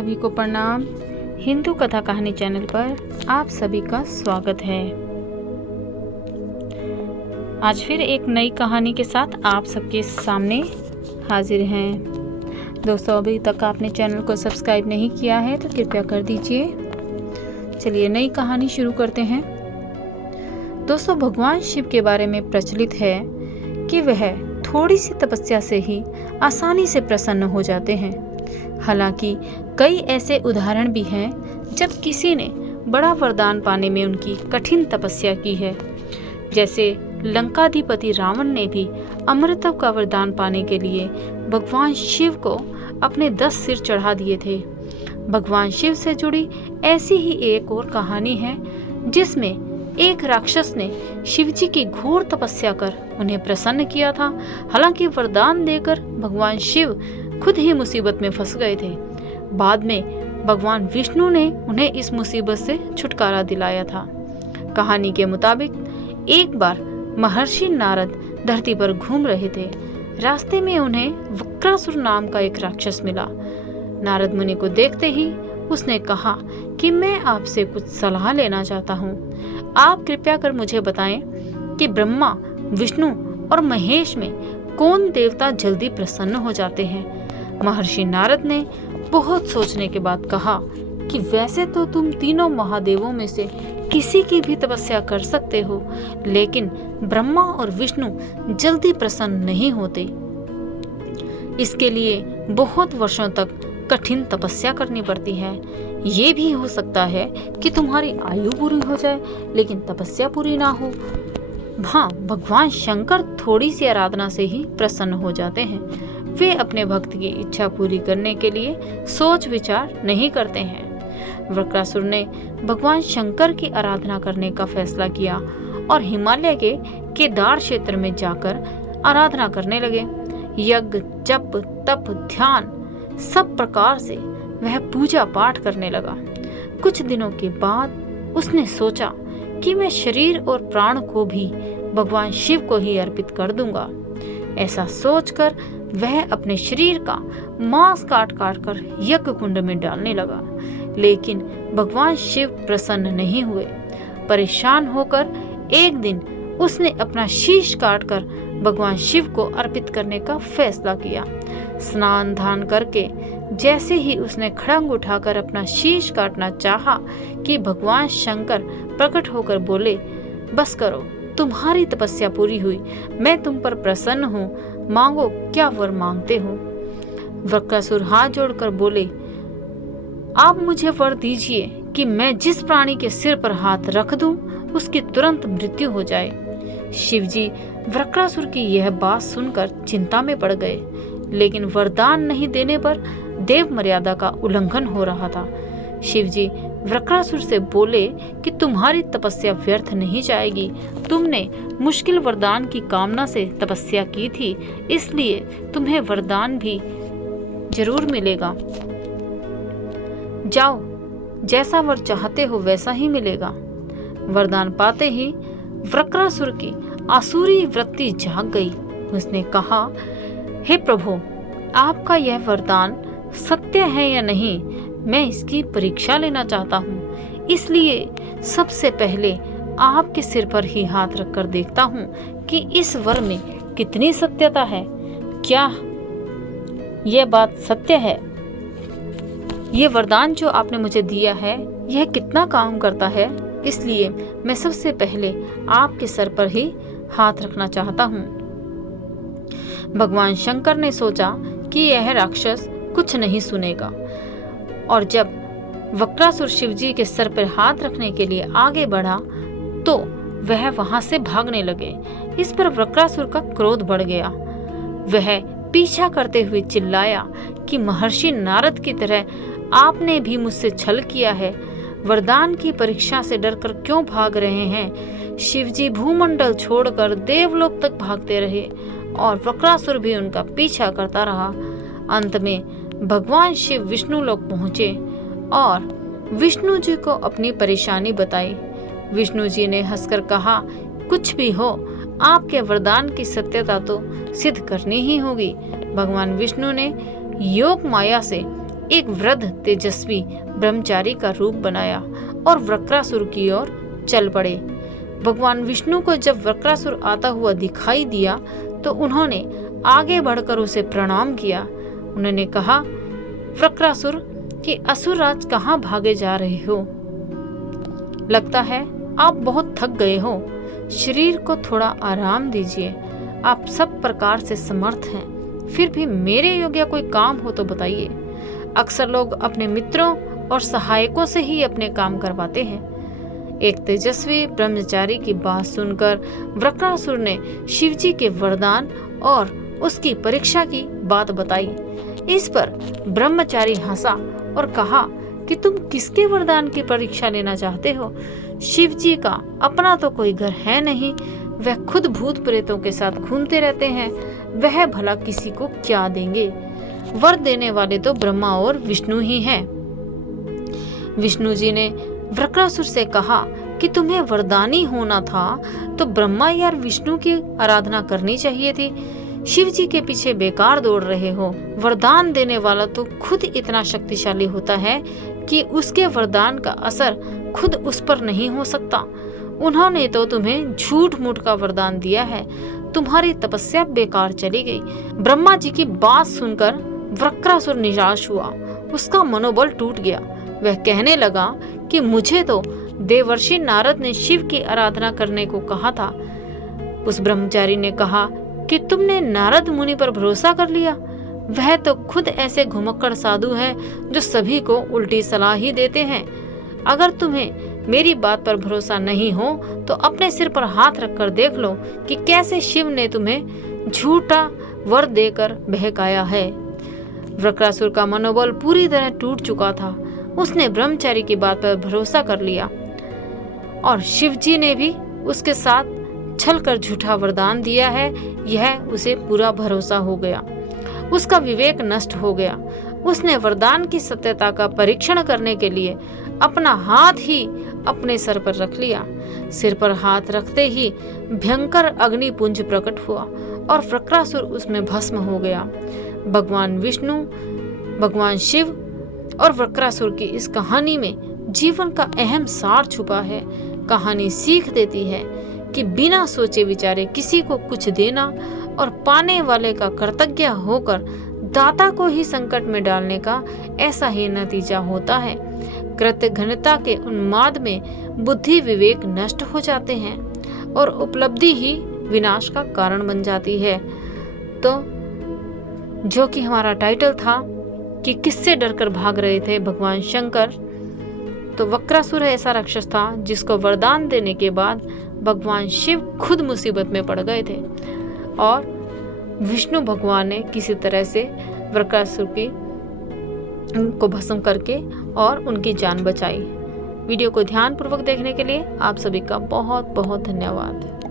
सभी को प्रणाम। हिंदू कथा कहानी चैनल पर आप सभी का स्वागत है। आज फिर एक नई कहानी के साथ आप सबके सामने हाजिर हैं। दोस्तों, अभी तक आपने चैनल को सब्सक्राइब नहीं किया है तो कृपया कर दीजिए। चलिए नई कहानी शुरू करते हैं। दोस्तों, भगवान शिव के बारे में प्रचलित है कि वह थोड़ी सी तपस्या से ही आसानी से प्रसन्न हो जाते हैं। हालांकि कई ऐसे उदाहरण भी हैं जब किसी ने बड़ा वरदान पाने में उनकी कठिन तपस्या की है। जैसे लंकाधिपति रावण ने भी अमृतत्व का वरदान पाने के लिए भगवान शिव को अपने 10 सिर चढ़ा दिए थे। भगवान शिव से जुड़ी ऐसी ही एक और कहानी है जिसमें एक राक्षस ने शिवजी की घोर तपस्या कर उन्हें प्रसन्न किया था। हालांकि वरदान देकर भगवान शिव खुद ही मुसीबत में फंस गए थे। बाद में भगवान विष्णु ने उन्हें इस मुसीबत से छुटकारा दिलाया था। कहानी के मुताबिक एक बार महर्षि नारद धरती पर घूम रहे थे। रास्ते में उन्हें वक्रासुर नाम का एक राक्षस मिला। नारद मुनि को देखते ही उसने कहा कि मैं आपसे कुछ सलाह लेना चाहता हूँ। आप कृपया कर मुझे बताएं कि ब्रह्मा, विष्णु और महेश में कौन देवता जल्दी प्रसन्न हो जाते हैं। महर्षि नारद ने बहुत सोचने के बाद कहा कि वैसे तो तुम तीनों महादेवों में से किसी की भी तपस्या कर सकते हो, लेकिन ब्रह्मा और विष्णु जल्दी प्रसन्न नहीं होते। इसके लिए बहुत वर्षों तक कठिन तपस्या करनी पड़ती है। ये भी हो सकता है कि तुम्हारी आयु पूरी हो जाए लेकिन तपस्या पूरी ना हो। हाँ, भगवान शंकर थोड़ी सी आराधना से ही प्रसन्न हो जाते हैं। वे अपने भक्त की इच्छा पूरी करने के लिए सोच विचार नहीं करते हैं। वक्रासुर ने भगवान शंकर की आराधना करने का फैसला किया और हिमालय के केदार क्षेत्र में जाकर आराधना करने लगे। यज्ञ, जप, तप, ध्यान सब प्रकार से वह पूजा पाठ करने लगा। कुछ दिनों के बाद उसने सोचा कि मैं शरीर और प्राण को भी भगवान शिव को ही अर्पित कर दूंगा। ऐसा सोचकर वह अपने शरीर का मांस काट काट कर यज्ञ कुंड में डालने लगा, लेकिन भगवान शिव प्रसन्न नहीं हुए। परेशान होकर एक दिन उसने अपना शीश काटकर भगवान शिव को अर्पित करने का फैसला किया। स्नान दान करके जैसे ही उसने खड़ंग उठाकर अपना शीश काटना चाहा कि भगवान शंकर प्रकट होकर बोले, बस करो, तुम्हारी तपस्या पूरी हुई, मैं तुम पर प्रसन्न हूँ, मांगो क्या वर मांगते हो। वक्रासुर हाथ जोड़कर बोले, आप मुझे वर दीजिए कि मैं जिस प्राणी के सिर पर हाथ रख दूं उसकी तुरंत मृत्यु हो जाए। शिवजी वक्रासुर की यह बात सुनकर चिंता में पड़ गए, लेकिन वरदान नहीं देने पर देव मर्यादा का उल्लंघन हो रहा था। शिवजी वक्रासुर से बोले कि तुम्हारी तपस्या व्यर्थ नहीं जाएगी। तुमने मुश्किल वरदान की कामना से तपस्या की थी, इसलिए तुम्हें वरदान भी जरूर मिलेगा। जाओ, जैसा वर चाहते हो वैसा ही मिलेगा। वरदान पाते ही वक्रासुर की आसुरी वृत्ति जाग गई। उसने कहा, हे प्रभु, आपका यह वरदान सत्य है या नहीं, मैं इसकी परीक्षा लेना चाहता हूँ। इसलिए सबसे पहले आपके सिर पर ही हाथ रखकर देखता हूँ कि इस वर में कितनी सत्यता है। क्या यह बात सत्य है? ये वरदान जो आपने मुझे दिया है यह कितना काम करता है, इसलिए मैं सबसे पहले आपके सर पर ही हाथ रखना चाहता हूँ। भगवान शंकर ने सोचा कि यह राक्षस कुछ नहीं सुनेगा, और जब वक्रासुर शिवजी के सर पर हाथ रखने के लिए आगे बढ़ा तो वह वहां से भागने लगे। इस पर वक्रासुर का क्रोध बढ़ गया। वह पीछा करते हुए चिल्लाया कि महर्षि नारद की तरह आपने भी मुझसे छल किया है। वरदान की परीक्षा से डरकर क्यों भाग रहे हैं? शिवजी भूमंडल छोड़कर देवलोक तक भागते रहे और वक्रासुर भी उनका पीछा करता रहा। अंत में भगवान शिव विष्णु लोक पहुंचे और विष्णु जी को अपनी परेशानी बताई। विष्णु जी ने हंसकर कहा, कुछ भी हो, आपके वरदान की सत्यता तो सिद्ध करनी ही होगी। भगवान विष्णु ने योग माया से एक वृद्ध तेजस्वी ब्रह्मचारी का रूप बनाया और वक्रासुर की ओर चल पड़े। भगवान विष्णु को जब वक्रासुर आता हुआ दिखाई दिया तो उन्होंने आगे बढ़कर उसे प्रणाम किया। उन्होंने कहा, वक्रासुर कि असुरराज कहाँ भागे जा रहे हो? लगता है आप बहुत थक गए हो। शरीर को थोड़ा आराम दीजिए। आप सब प्रकार से समर्थ हैं, फिर भी मेरे योग्य कोई काम हो तो बताइए। अक्सर लोग अपने मित्रों और सहायकों से ही अपने काम करवाते हैं। एक तेजस्वी ब्रह्मचारी की बात सुनकर वक्रासुर ने शिवजी के वरदान और उसकी परीक्षा की बात बताई। इस पर ब्रह्मचारी हंसा और कहा कि तुम किसके वरदान की परीक्षा लेना चाहते हो? शिवजी का अपना तो कोई घर है नहीं, वह खुद भूत प्रेतों के साथ घूमते रहते हैं, वह भला किसी को क्या देंगे? वर देने वाले तो ब्रह्मा और विष्णु ही हैं। विष्णु जी ने वक्रासुर से कहा कि तुम्हें वरदानी होना था तो ब्रह्मा या विष्णु की आराधना करनी चाहिए थी। शिव जी के पीछे बेकार दौड़ रहे हो। वरदान देने वाला तो खुद इतना शक्तिशाली होता है कि उसके वरदान का असर खुद उस पर नहीं हो सकता। उन्होंने तो तुम्हें झूठ मूठ का वरदान दिया है, तुम्हारी तपस्या बेकार चली गई। ब्रह्मा जी की बात सुनकर वक्रासुर निराश हुआ, उसका मनोबल टूट गया। वह कहने लगा कि मुझे तो देवर्षि नारद ने शिव की आराधना करने को कहा था। उस ब्रह्मचारी ने कहा कि तुमने नारद मुनि पर भरोसा कर लिया। वह तो खुद ऐसे घुमक्कड़ साधु हैं जो सभी को उल्टी सलाह ही देते हैं। अगर तुम्हें मेरी बात पर भरोसा नहीं हो तो अपने सिर पर हाथ रखकर देख लो कि कैसे शिव ने तुम्हें झूठा वर देकर बहकाया है। वक्रासुर का मनोबल पूरी तरह टूट चुका था। उसने ब्रह्मचारी की बात पर भरोसा कर लिया और शिवजी ने भी उसके साथ छल कर झूठा वरदान दिया है, यह उसे पूरा भरोसा हो गया। उसका विवेक नष्ट हो गया। उसने वरदान की सत्यता का परीक्षण करने के लिए अपना हाथ ही अपने सर पर रख लिया। सिर पर हाथ रखते ही भयंकर अग्निपुंज प्रकट हुआ और वक्रासुर उसमें भस्म हो गया। भगवान विष्णु, भगवान शिव और वक्रासुर की इस कहानी में जीवन का अहम सार छुपा है। कहानी सीख देती है कि बिना सोचे विचारे किसी को कुछ देना और पाने वाले का कृतज्ञ होकर दाता को ही संकट में डालने का ऐसा ही नतीजा होता है। कृतघ्नता के उन्माद में बुद्धि विवेक नष्ट हो जाते हैं और उपलब्धि ही विनाश का कारण बन जाती है। तो जो कि हमारा टाइटल था कि किससे डरकर भाग रहे थे भगवान शंकर, तो वक्रासुर ऐसा राक्षस था जिसको वरदान देने के बाद भगवान शिव खुद मुसीबत में पड़ गए थे और विष्णु भगवान ने किसी तरह से वक्रासुर को भस्म करके और उनकी जान बचाई। वीडियो को ध्यानपूर्वक देखने के लिए आप सभी का बहुत बहुत धन्यवाद।